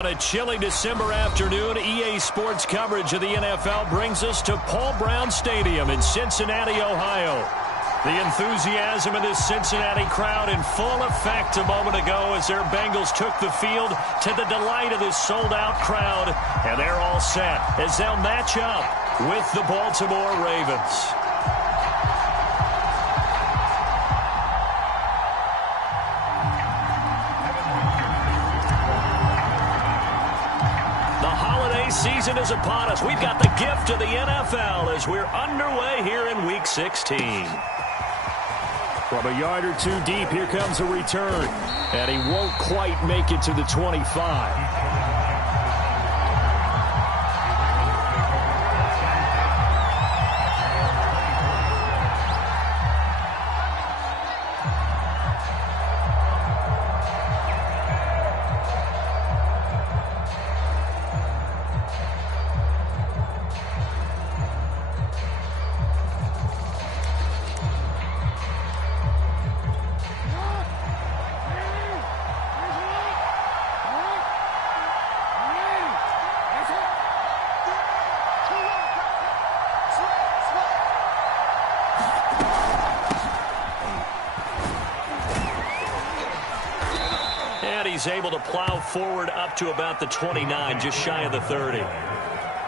On a chilly December afternoon, EA Sports coverage of the NFL brings us to Paul Brown Stadium in Cincinnati, Ohio. The enthusiasm of this Cincinnati crowd in full effect a moment ago as their Bengals took the field to the delight of this sold-out crowd. And they're all set as they'll match up with the Baltimore Ravens. Season is upon us. We've got the gift of the NFL as we're underway here in Week 16. From a yard or two deep, here comes a return. And he won't quite make it to the 25. He's able to plow forward up to about the 29, just shy of the 30.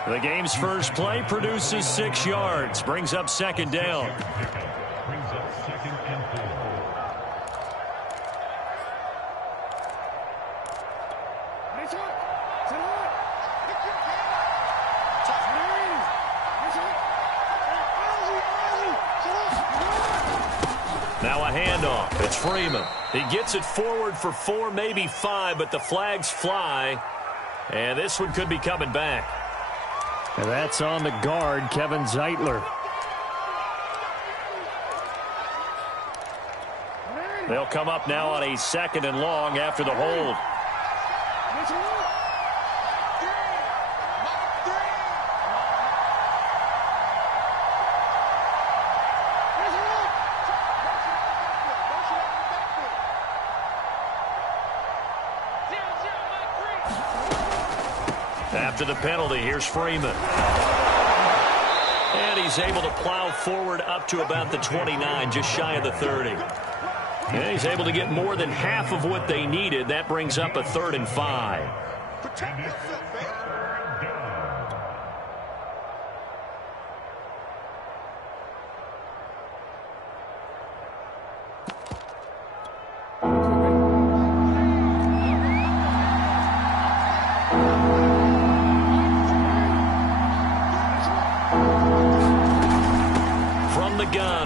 The game's first play produces 6 yards, brings up second down. Now a handoff. It's Freeman. He gets it forward for 4, maybe 5, but the flags fly. And this one could be coming back. And that's on the guard, Kevin Zeitler. They'll come up now on a 2nd and long after the hold. After the penalty, here's Freeman. And he's able to plow forward up to about the 29, just shy of the 30. And he's able to get more than half of what they needed. That brings up a 3rd and 5.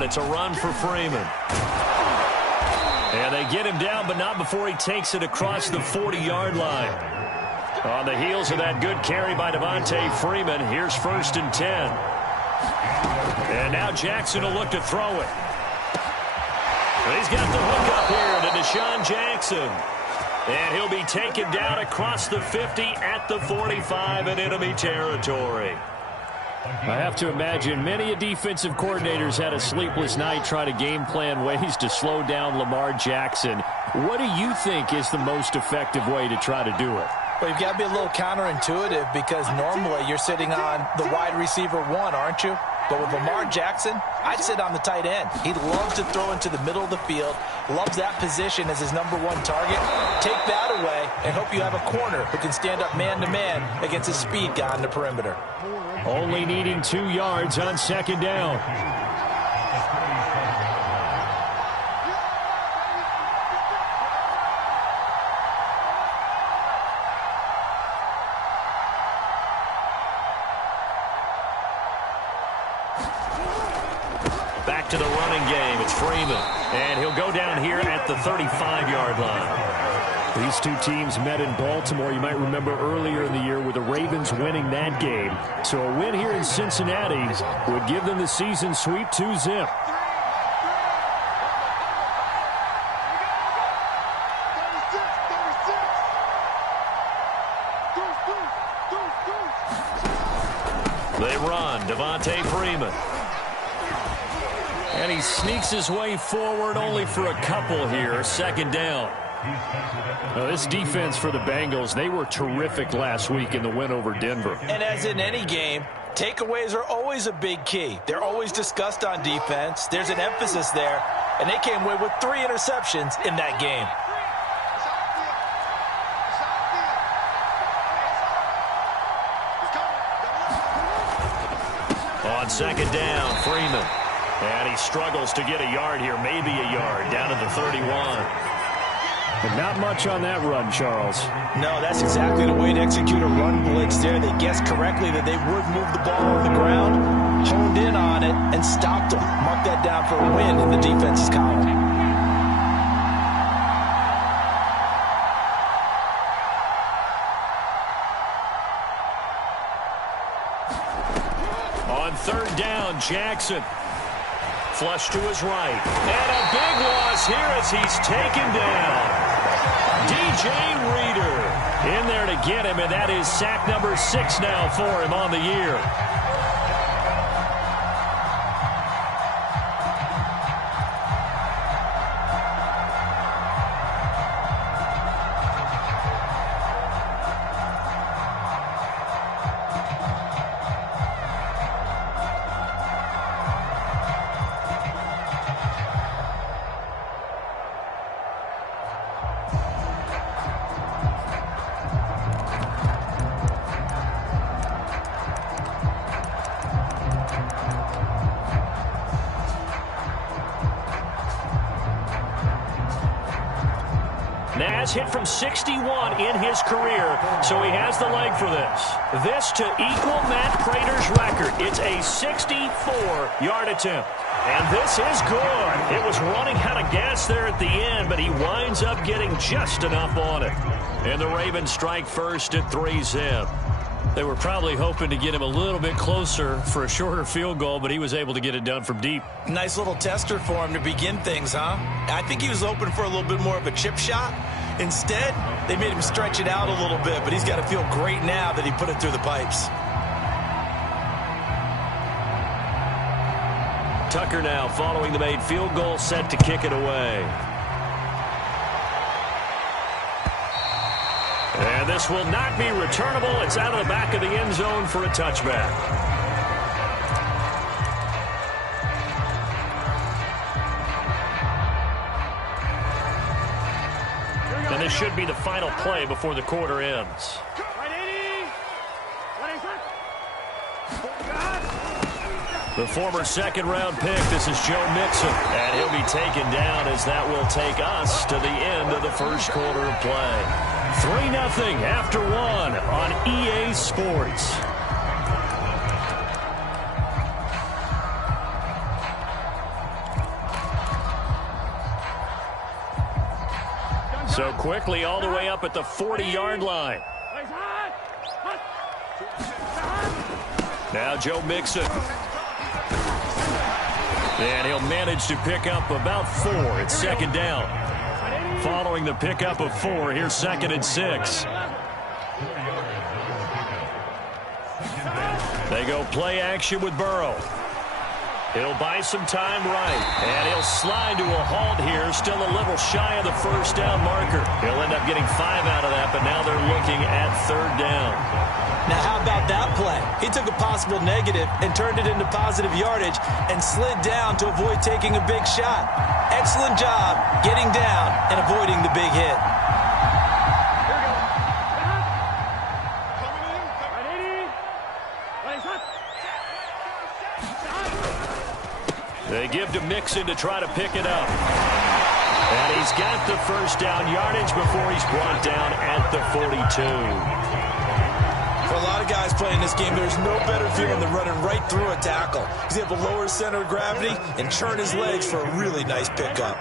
It's a run for Freeman. And they get him down, but not before he takes it across the 40-yard line. On the heels of that good carry by Devontae Freeman, here's 1st and 10. And now Jackson will look to throw it. He's got the hook up here to Deshaun Jackson. And he'll be taken down across the 50 at the 45 in enemy territory. I have to imagine many a defensive coordinators had a sleepless night trying to game plan ways to slow down Lamar Jackson. What do you think is the most effective way to try to do it? Well, you've got to be a little counterintuitive because normally you're sitting on the wide receiver 1, aren't you? But with Lamar Jackson, I'd sit on the tight end. He loves to throw into the middle of the field, loves that position as his #1 target. Take that away and hope you have a corner who can stand up man-to-man against a speed guy on the perimeter. Only needing 2 yards on 2nd down. Back to the running game. It's Freeman. And he'll go down here at the 35-yard line. These two teams met in Baltimore, you might remember earlier in the year, with the Ravens winning that game. So a win here in Cincinnati would give them the season sweep 2-zip. They run. Devontae Freeman. And he sneaks his way forward only for a couple here. 2nd down. Well, this defense for the Bengals, they were terrific last week in the win over Denver. And as in any game, takeaways are always a big key. They're always discussed on defense. There's an emphasis there, and they came away with 3 interceptions in that game. On second down, Freeman. And he struggles to get a yard here, maybe a yard, down to the 31. But not much on that run, Charles. No, that's exactly the way to execute a run blitz there. They guessed correctly that they would move the ball on the ground, honed in on it, and stopped them. Mark that down for a win in the defense's column. On third down, Jackson. Flush to his right. And a big loss here as he's taken down. DJ Reader in there to get him, and that is sack number 6 now for him on the year. Naz hit from 61 in his career, so he has the leg for this. This to equal Matt Prater's record. It's a 64-yard attempt. And this is good. It was running out of gas there at the end, but he winds up getting just enough on it. And the Ravens strike first at 3-zip. They were probably hoping to get him a little bit closer for a shorter field goal, but he was able to get it done from deep. Nice little tester for him to begin things, huh? I think he was hoping for a little bit more of a chip shot. Instead, they made him stretch it out a little bit, but he's got to feel great now that he put it through the pipes. Tucker now following the made field goal, set to kick it away. And this will not be returnable. It's out of the back of the end zone for a touchback. And this should be the final play before the quarter ends. The former second-round pick, this is Joe Mixon. And he'll be taken down as that will take us to the end of the first quarter of play. 3-0 after 1 on EA Sports. So quickly all the way up at the 40-yard line. Now Joe Mixon. And he'll manage to pick up about 4. It's second down. Following the pickup of 4, here's 2nd and 6. They go play action with Burrow. He'll buy some time right, and he'll slide to a halt here, still a little shy of the first down marker. He'll end up getting 5 out of that, but now they're looking at 3rd down. Now, how about that play? He took a possible negative and turned it into positive yardage and slid down to avoid taking a big shot. Excellent job getting down and avoiding the big hit. They give to Mixon to try to pick it up. And he's got the first down yardage before he's brought down at the 42. For a lot of guys playing this game, there's no better feeling than running right through a tackle. He's able to lower his center of gravity and churn his legs for a really nice pickup.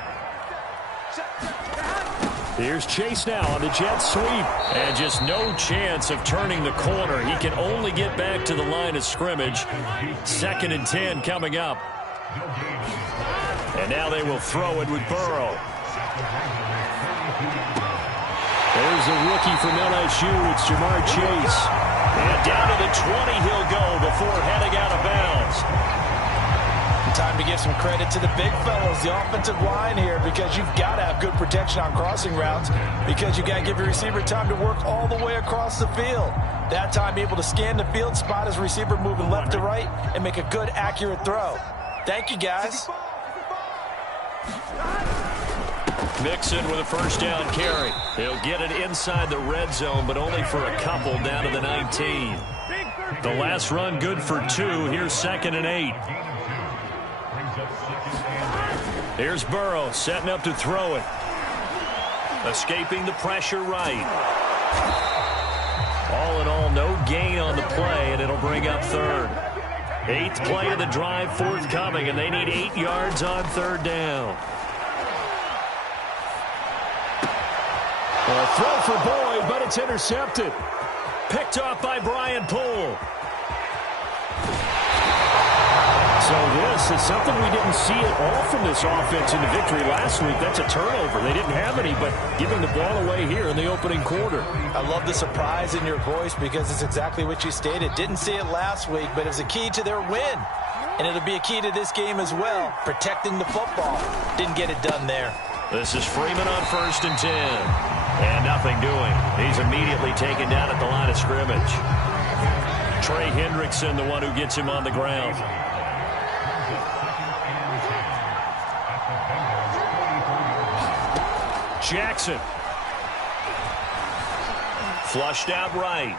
Here's Chase now on the jet sweep. And just no chance of turning the corner. He can only get back to the line of scrimmage. 2nd and 10 coming up. And now they will throw it with Burrow. There's a rookie from LSU. It's Jamar Chase. And down to the 20 he'll go before heading out of bounds. time to give some credit to the big fellas, the offensive line here, because you've got to have good protection on crossing routes because you got to give your receiver time to work all the way across the field. That time, be able to scan the field, spot his receiver moving left to right, and make a good, accurate throw. Thank you, guys. Mixon with a first down carry. He'll get it inside the red zone, but only for a couple down to the 19. The last run good for 2. Here's 2nd and 8. Here's Burrow setting up to throw it. Escaping the pressure right. All in all, no gain on the play, and it'll bring up 3rd. 8th play of the drive forthcoming, and they need 8 yards on 3rd down. A throw for Boyd, but it's intercepted. Picked off by Brian Poole. So this is something we didn't see at all from this offense in the victory last week. That's a turnover. They didn't have any, but giving the ball away here in the opening quarter. I love the surprise in your voice because it's exactly what you stated. Didn't see it last week, but it was a key to their win. And it'll be a key to this game as well, protecting the football. Didn't get it done there. This is Freeman on 1st and 10. And nothing doing. He's immediately taken down at the line of scrimmage. Trey Hendrickson, the one who gets him on the ground. Jackson. Flushed out right.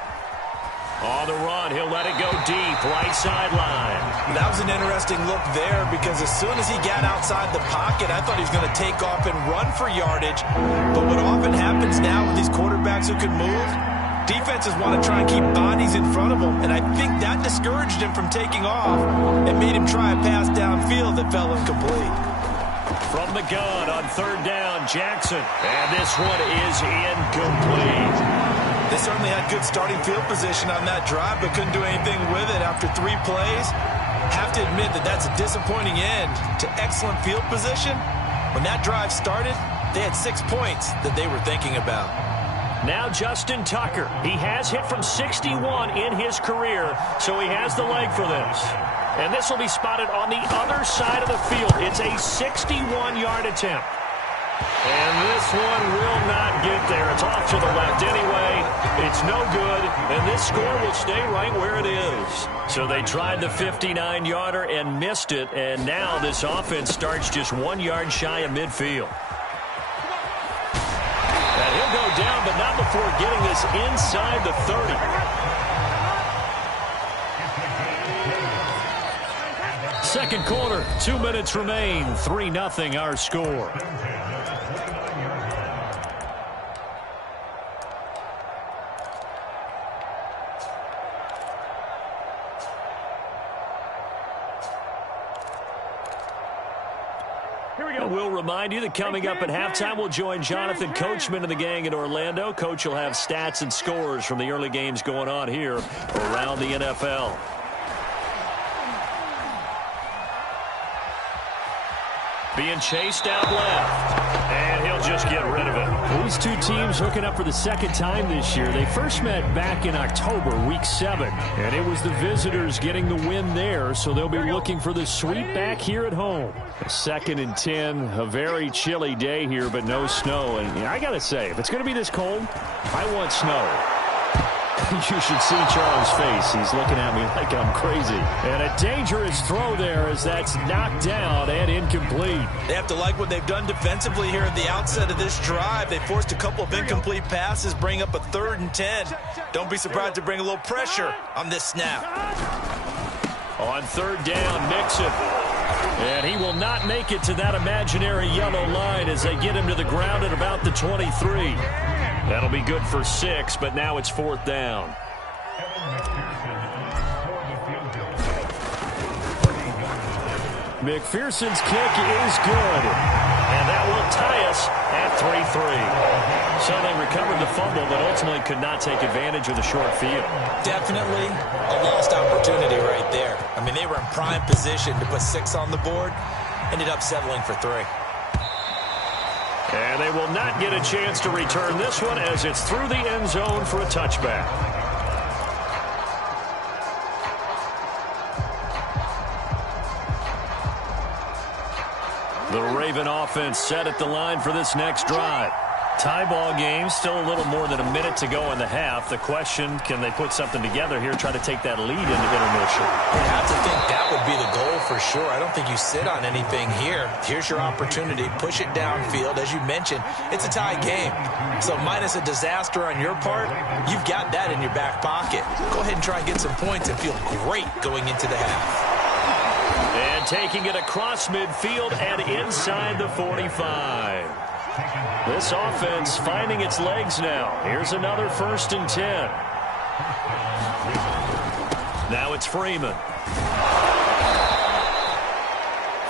On the run, he'll let it go deep, right sideline. That was an interesting look there because as soon as he got outside the pocket, I thought he was going to take off and run for yardage. But what often happens now with these quarterbacks who can move, defenses want to try and keep bodies in front of them. And I think that discouraged him from taking off and made him try a pass downfield that fell incomplete. From the gun on 3rd down, Jackson. And this one is incomplete. They certainly had good starting field position on that drive, but couldn't do anything with it after 3 plays. Have to admit that that's a disappointing end to excellent field position. When that drive started, they had 6 points that they were thinking about. Now Justin Tucker. He has hit from 61 in his career, so he has the leg for this. And this will be spotted on the other side of the field. It's a 61-yard attempt. And this one will not get there. It's off to the left anyway. It's no good, and this score will stay right where it is. So they tried the 59-yarder and missed it, and now this offense starts just 1 yard shy of midfield. And he'll go down, but not before getting this inside the 30. Second quarter, 2 minutes remain. 3-0 our score. We'll remind you that coming up at halftime, we'll join Jonathan Coachman and the gang in Orlando. Coach will have stats and scores from the early games going on here around the NFL. Being chased out left, and he'll just get rid of it. These two teams hooking up for the second time this year. They first met back in October, week 7, and it was the visitors getting the win there, so they'll be looking for the sweep back here at home. 2nd and 10, a very chilly day here, but no snow. And I got to say, if it's going to be this cold, I want snow. You should see Charles' face. He's looking at me like I'm crazy. And a dangerous throw there as that's knocked down and incomplete. They have to like what they've done defensively here at the outset of this drive. They forced a couple of incomplete passes, bring up a 3rd and 10. Don't be surprised to bring a little pressure on this snap. On 3rd down, Mixon. And he will not make it to that imaginary yellow line as they get him to the ground at about the 23. That'll be good for 6, but now it's 4th down. McPherson's kick is good. And that will tie us at 3-3. So they recovered the fumble, but ultimately could not take advantage of the short field. Definitely a lost opportunity right there. I mean, they were in prime position to put 6 on the board. Ended up settling for 3. And they will not get a chance to return this one as it's through the end zone for a touchback. The Raven offense set at the line for this next drive. Tie ball game, still a little more than a minute to go in the half. The question, can they put something together here, try to take that lead into intermission? You have to think that would be the goal for sure. I don't think you sit on anything here. Here's your opportunity. Push it downfield. As you mentioned, it's a tie game. So minus a disaster on your part, you've got that in your back pocket. Go ahead and try and get some points and feel great going into the half. And taking it across midfield and inside the 45. This offense finding its legs now. Here's another 1st and 10. Now it's Freeman.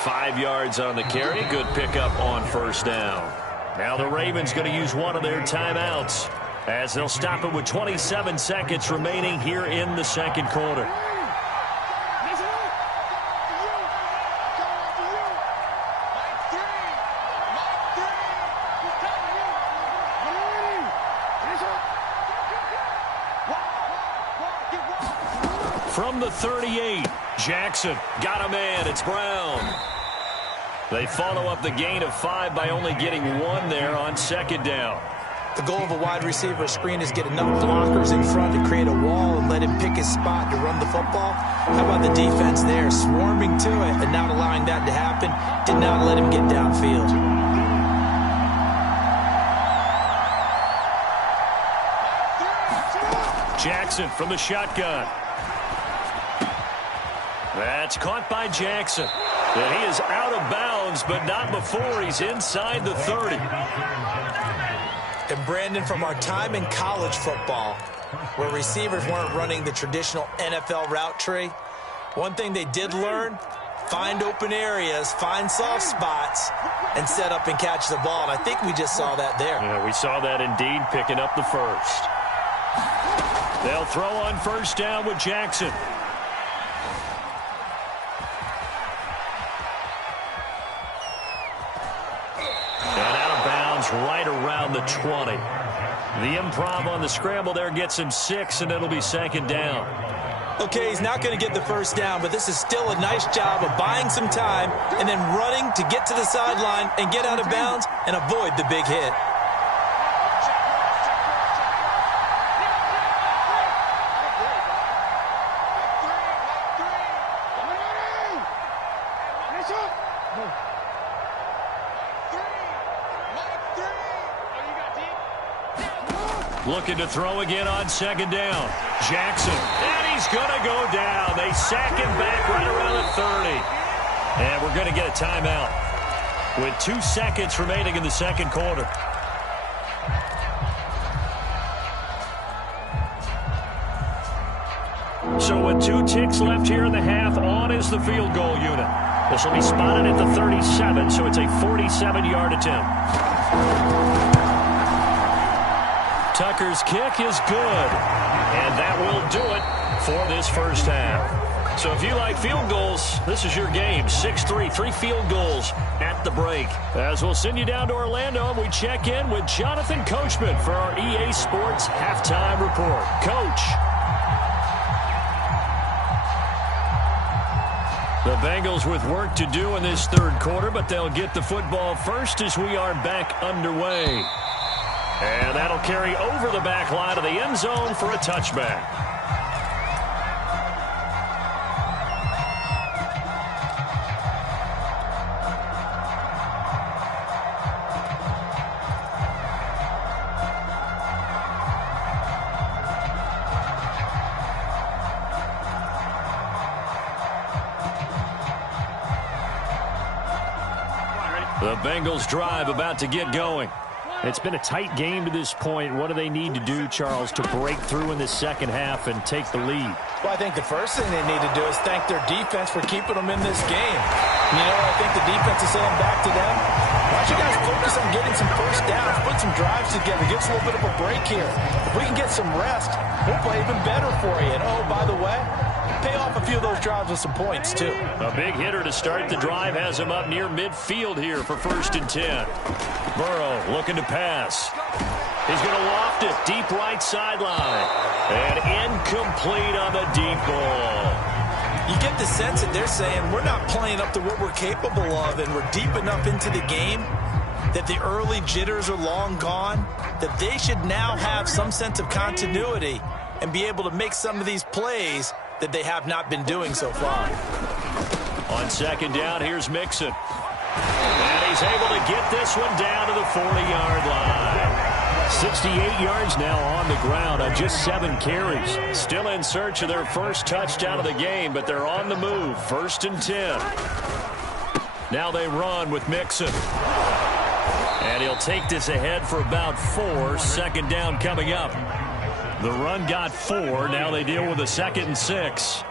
5 yards on the carry. Good pickup on 1st down. Now the Ravens going to use one of their timeouts as they'll stop it with 27 seconds remaining here in the 2nd quarter. From the 38, Jackson got a man. It's Brown. They follow up the gain of 5 by only getting 1 there on 2nd down. The goal of a wide receiver screen is get enough blockers in front to create a wall and let him pick his spot to run the football. How about the defense there, swarming to it and not allowing that to happen? Did not let him get downfield. Jackson from the shotgun. That's caught by Jackson. And he is out of bounds, but not before he's inside the 30. And Brandon, from our time in college football, where receivers weren't running the traditional NFL route tree, one thing they did learn, find open areas, find soft spots, and set up and catch the ball. And I think we just saw that there. Yeah, we saw that indeed, picking up the 1st. They'll throw on 1st down with Jackson. Right around the 20. The improv on the scramble there gets him 6, and it'll be 2nd down. Okay, he's not going to get the 1st down, but this is still a nice job of buying some time and then running to get to the sideline and get out of bounds and avoid the big hit. Looking to throw again on 2nd down. Jackson, and he's going to go down. They sack him back right around the 30. And we're going to get a timeout with 2 seconds remaining in the 2nd quarter. So with 2 ticks left here in the half, on is the field goal unit. This will be spotted at the 37, so it's a 47-yard attempt. Tucker's kick is good, and that will do it for this 1st half. So if you like field goals, this is your game. 6-3, 3 field goals at the break. As we'll send you down to Orlando, and we check in with Jonathan Coachman for our EA Sports Halftime Report. Coach. The Bengals with work to do in this 3rd quarter, but they'll get the football first as we are back underway. And that'll carry over the back line of the end zone for a touchback. The Bengals drive about to get going. It's been a tight game to this point. What do they need to do, Charles, to break through in the 2nd half and take the lead? Well, I think the first thing they need to do is thank their defense for keeping them in this game. You know, I think the defense is saying back to them, why don't you guys focus on getting some 1st downs, put some drives together, give us a little bit of a break here. If we can get some rest, we'll play even better for you. And, oh, by the way, pay off a few of those drives with some points, too. A big hitter to start the drive has him up near midfield here for 1st and 10. Burrow looking to pass. He's going to loft it deep right sideline. And incomplete on the deep ball. You get the sense that they're saying we're not playing up to what we're capable of, and we're deep enough into the game that the early jitters are long gone, that they should now have some sense of continuity and be able to make some of these plays that they have not been doing so far. On second down, here's Mixon. And he's able to get this one down to the 40-yard line. 68 yards now on the ground on just 7 carries. Still in search of their first touchdown of the game, but they're on the move. 1st and 10. Now they run with Mixon. And he'll take this ahead for about 4. Second down coming up. The run got 4. Now they deal with a 2nd and 6.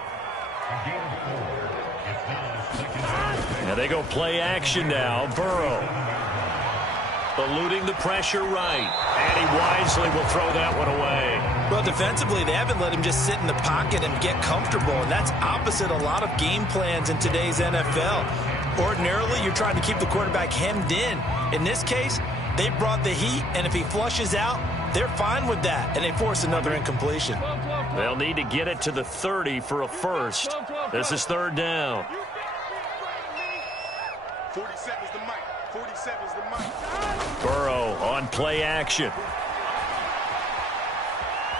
And they go play action now. Burrow eluding the pressure right. And he wisely will throw that one away. Well, defensively, they haven't let him just sit in the pocket and get comfortable. And that's opposite a lot of game plans in today's NFL. Ordinarily, you're trying to keep the quarterback hemmed in. In this case, they brought the heat, and if he flushes out, they're fine with that, and they force another incompletion. They'll need to get it to the 30 for a first. This is 3rd down. 47's the mic. 47's the mic. Burrow on play action.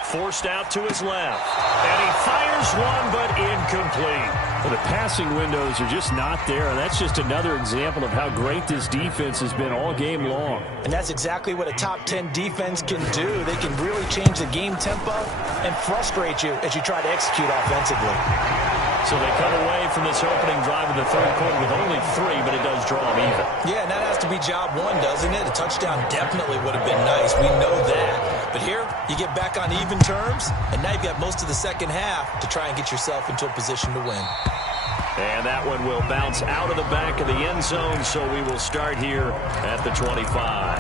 Forced out to his left. And he fires one, but incomplete. Well, the passing windows are just not there, and that's just another example of how great this defense has been all game long. And that's exactly what a top 10 defense can do. They can really change the game tempo and frustrate you as you try to execute offensively. So they come away from this opening drive in the 3rd quarter with only 3, but it does draw them even. Yeah, and that has to be job 1, doesn't it? A touchdown definitely would have been nice. We know that. But here, you get back on even terms, and now you've got most of the second half to try and get yourself into a position to win. And that one will bounce out of the back of the end zone, so we will start here at the 25.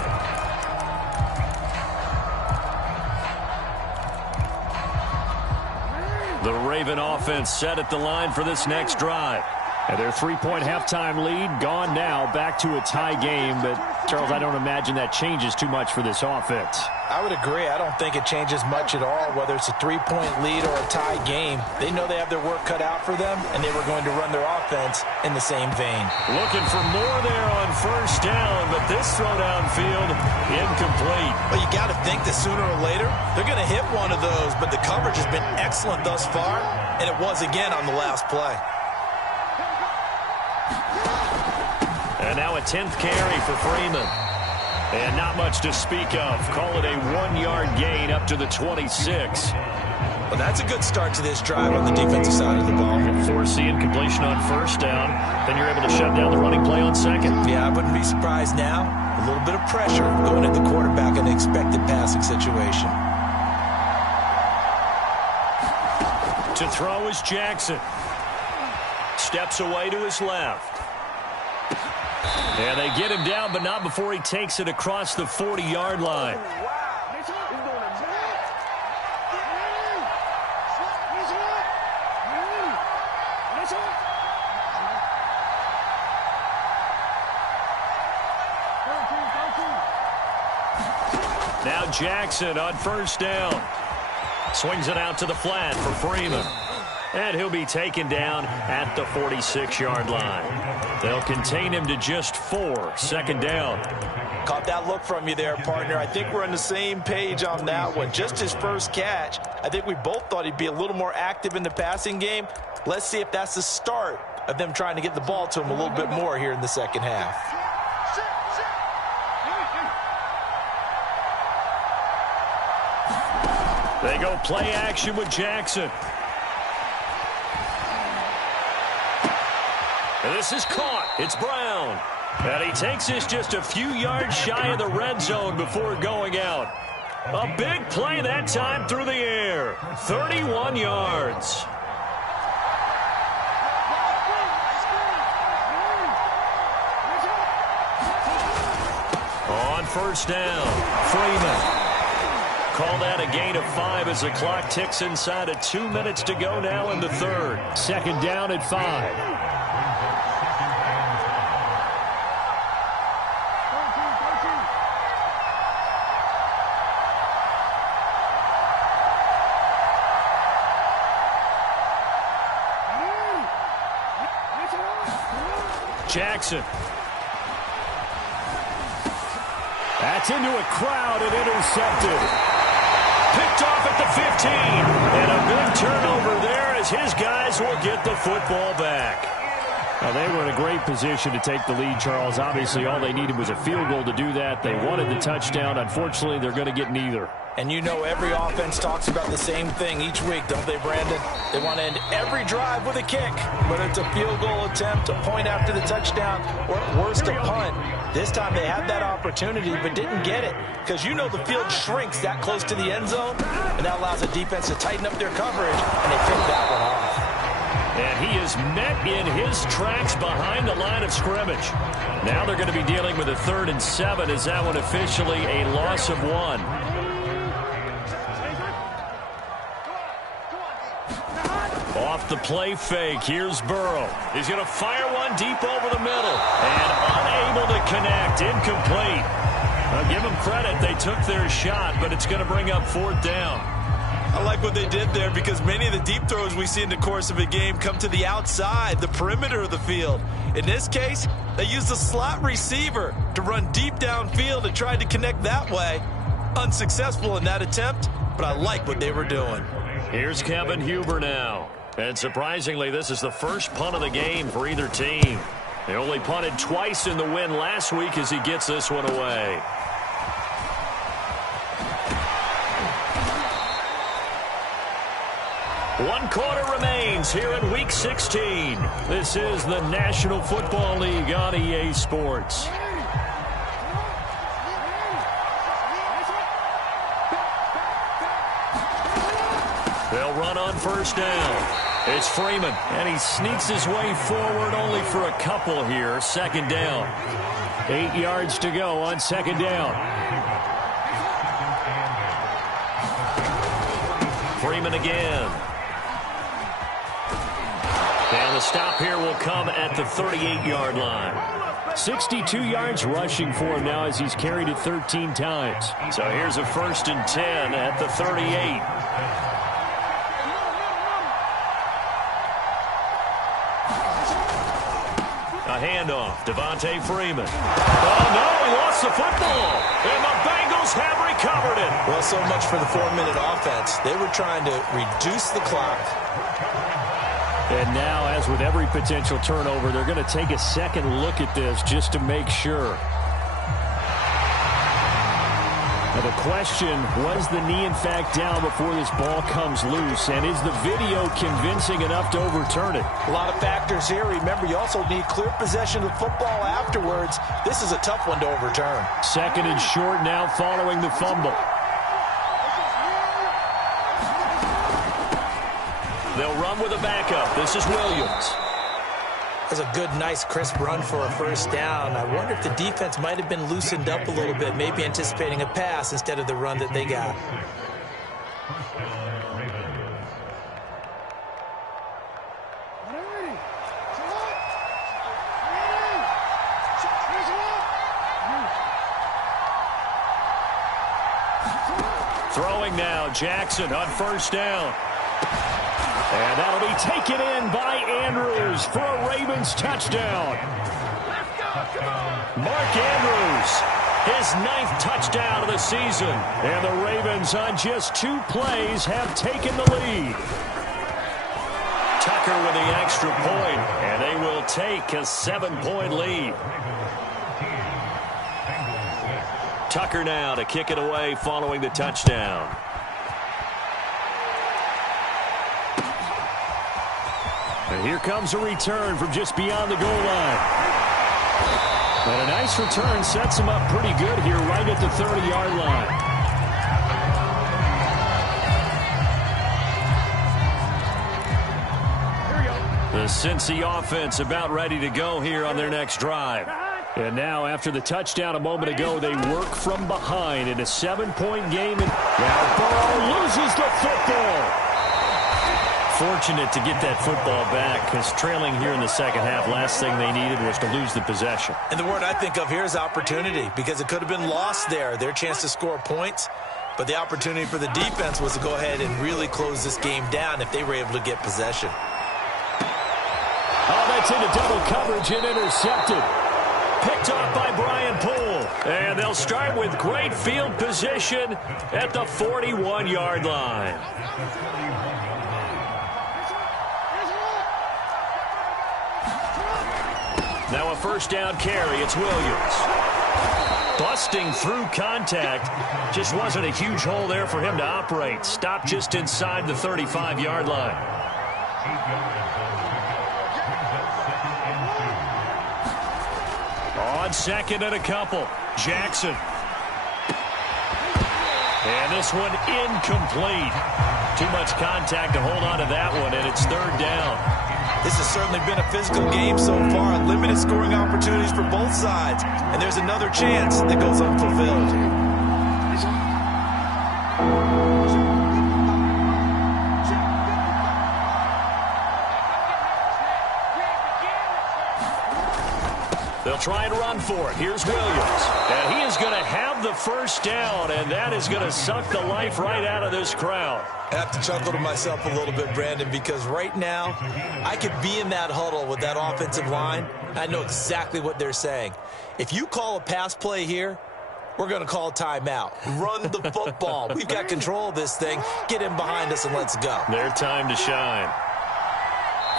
The Raven offense set at the line for this next drive. And their 3-point halftime lead gone now, back to a tie game. But, Charles, I don't imagine that changes too much for this offense. I would agree. I don't think it changes much at all, whether it's a 3-point lead or a tie game. They know they have their work cut out for them, and they were going to run their offense in the same vein. Looking for more there on 1st down, but this throw downfield incomplete. But you got to think that sooner or later, they're going to hit one of those, but the coverage has been excellent thus far, and it was again on the last play. And now a 10th carry for Freeman. And not much to speak of. Call it a 1-yard gain up to the 26. Well, that's a good start to this drive on the defensive side of the ball. Force the incompletion on 1st down. Then you're able to shut down the running play on 2nd. Yeah, I wouldn't be surprised now. A little bit of pressure going at the quarterback in an expected passing situation. To throw is Jackson. Steps away to his left. And they get him down, but not before he takes it across the 40-yard line. Now Jackson on 1st down. Swings it out to the flat for Freeman. And he'll be taken down at the 46-yard line. They'll contain him to just 4. 2nd down. Caught that look from you there, partner. I think we're on the same page on that one. Just his first catch. I think we both thought he'd be a little more active in the passing game. Let's see if that's the start of them trying to get the ball to him a little bit more here in the second half. They go play action with Jackson. And this is caught. It's Brown. And he takes this just a few yards shy of the red zone before going out. A big play that time through the air. 31 yards. On 1st down, Freeman. Call that a gain of 5 as the clock ticks inside of 2 minutes to go now in the 3rd. 2nd down at 5. Jackson. That's into a crowd and intercepted. Picked off at the 15. And a big turnover there as his guys will get the football back. Well, they were in a great position to take the lead, Charles. Obviously, all they needed was a field goal to do that. They wanted the touchdown. Unfortunately, they're going to get neither. And you know every offense talks about the same thing each week, don't they, Brandon? They want to end every drive with a kick, whether it's a field goal attempt, a point after the touchdown, or at worst, a punt. This time they had that opportunity but didn't get it because you know the field shrinks that close to the end zone, and that allows the defense to tighten up their coverage, and they picked that one off. And he is met in his tracks behind the line of scrimmage. Now they're going to be dealing with a 3rd and 7. Is that one officially a loss of 1? Off the play fake, here's Burrow. He's going to fire one deep over the middle. And unable to connect, incomplete. I'll give them credit, they took their shot, but it's going to bring up 4th down. I like what they did there because many of the deep throws we see in the course of a game come to the outside, the perimeter of the field. In this case, they used a slot receiver to run deep downfield and tried to connect that way. Unsuccessful in that attempt, but I like what they were doing. Here's Kevin Huber now. And surprisingly, this is the first punt of the game for either team. They only punted twice in the win last week as he gets this one away. One quarter remains here in Week 16. This is the National Football League on EA Sports. They'll run on 1st down. It's Freeman, and he sneaks his way forward only for a couple here. 2nd down. 8 yards to go on 2nd down. Freeman again. And the stop here will come at the 38-yard line. 62 yards rushing for him now as he's carried it 13 times. So here's a 1st and 10 at the 38. A handoff, Devontae Freeman. Oh, no, he lost the football. And the Bengals have recovered it. Well, so much for the 4-minute offense. They were trying to reduce the clock. And now, as with every potential turnover, they're going to take a second look at this just to make sure. Now the question, was the knee in fact down before this ball comes loose? And is the video convincing enough to overturn it? A lot of factors here. Remember, you also need clear possession of the football afterwards. This is a tough one to overturn. 2nd and short now following the fumble. They'll run with a backup. This is Williams. That's a good, nice, crisp run for a 1st down. I wonder if the defense might have been loosened up a little bit, maybe anticipating a pass instead of the run that they got. Throwing now, Jackson on 1st down. And that'll be taken in by Andrews for a Ravens touchdown. Mark Andrews, his 9th touchdown of the season. And the Ravens on just 2 plays have taken the lead. Tucker with the extra point, and they will take a 7-point lead. Tucker now to kick it away following the touchdown. And here comes a return from just beyond the goal line. And a nice return sets him up pretty good here right at the 30-yard line. The Cincy offense about ready to go here on their next drive. And now, after the touchdown a moment ago, they work from behind in a 7-point game. And now Burrow loses the football. Fortunate to get that football back, because trailing here in the 2nd half, last thing they needed was to lose the possession. And the word I think of here is opportunity, because it could have been lost there, their chance to score points. But the opportunity for the defense was to go ahead and really close this game down if they were able to get possession. Oh, that's into double coverage and intercepted. Picked off by Brian Poole. And they'll start with great field position at the 41-yard line. Now a first down carry. It's Williams. Busting through contact. Just wasn't a huge hole there for him to operate. Stopped just inside the 35-yard line. On second and a couple. Jackson. And this one incomplete. Too much contact to hold on to that one, and it's third down. This has certainly been a physical game so far. Limited scoring opportunities for both sides. And there's another chance that goes unfulfilled. They'll try and run for it. Here's Williams. And he is going to have the first down, and that is going to suck the life right out of this crowd. I have to chuckle to myself a little bit, Brandon, because right now I could be in that huddle with that offensive line. I know exactly what they're saying. If you call a pass play here, we're going to call a timeout. Run the football. We've got control of this thing. Get in behind us and let's go. Their time to shine.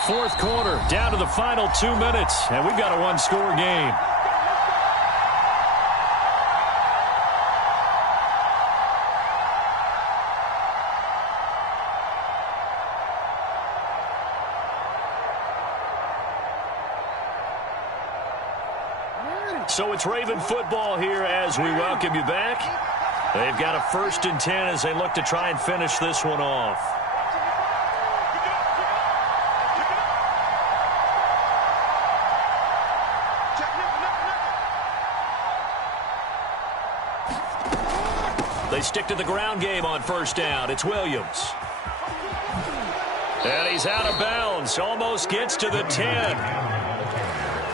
Fourth quarter, down to the final 2 minutes, and we've got a one-score game. So it's Raven football here as we welcome you back. They've got a 1st and 10 as they look to try and finish this one off. They stick to the ground game on first down. It's Williams. And he's out of bounds. Almost gets to the 10.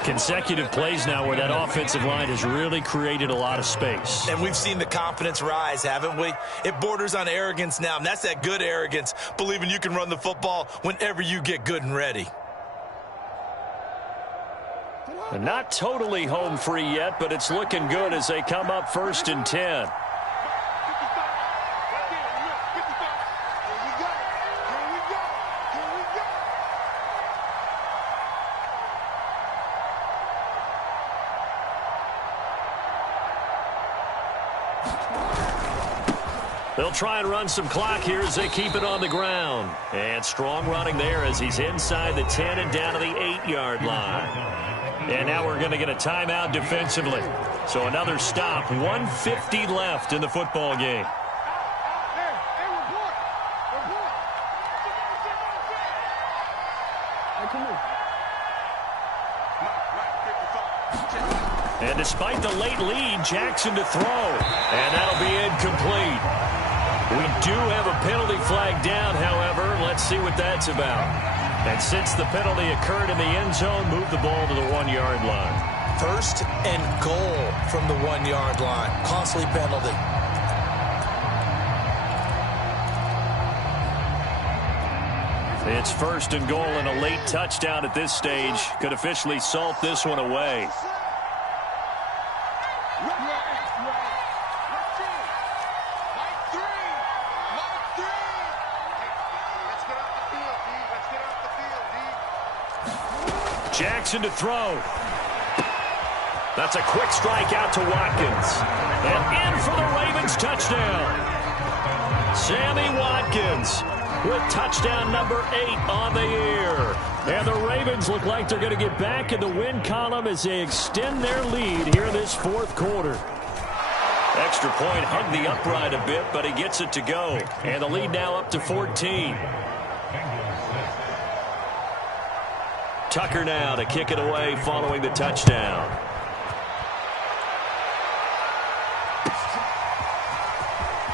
Consecutive plays now where that offensive line has really created a lot of space. And we've seen the confidence rise, haven't we? It borders on arrogance now, and that's that good arrogance, believing you can run the football whenever you get good and ready. And not totally home free yet, but it's looking good as they come up 1st and 10. They'll try and run some clock here as they keep it on the ground. And strong running there as he's inside the 10 and down to the 8-yard line. And now we're going to get a timeout defensively. So another stop. 1:50 left in the football game. And despite the late lead, Jackson to throw. And that'll be incomplete. We do have a penalty flag down, however. Let's see what that's about. And since the penalty occurred in the end zone, move the ball to the 1-yard line. 1st and goal from the 1-yard line. Costly penalty. It's 1st and goal, and a late touchdown at this stage could officially salt this one away. Jackson to throw. That's a quick strike out to Watkins. And in for the Ravens touchdown. Sammy Watkins with touchdown number 8 on the year. And the Ravens look like they're going to get back in the win column as they extend their lead here in this fourth quarter. Extra point hugged the upright a bit, but he gets it to go. And the lead now up to 14. Tucker now to kick it away following the touchdown.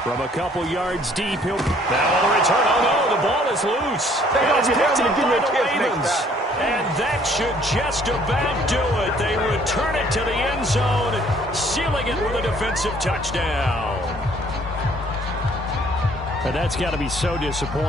From a couple yards deep, he'll... Now on the return. Oh, no, the ball is loose. And it's picked up by the Ravens. And that should just about do it. They return it to the end zone, sealing it with a defensive touchdown. And that's got to be so disappointing.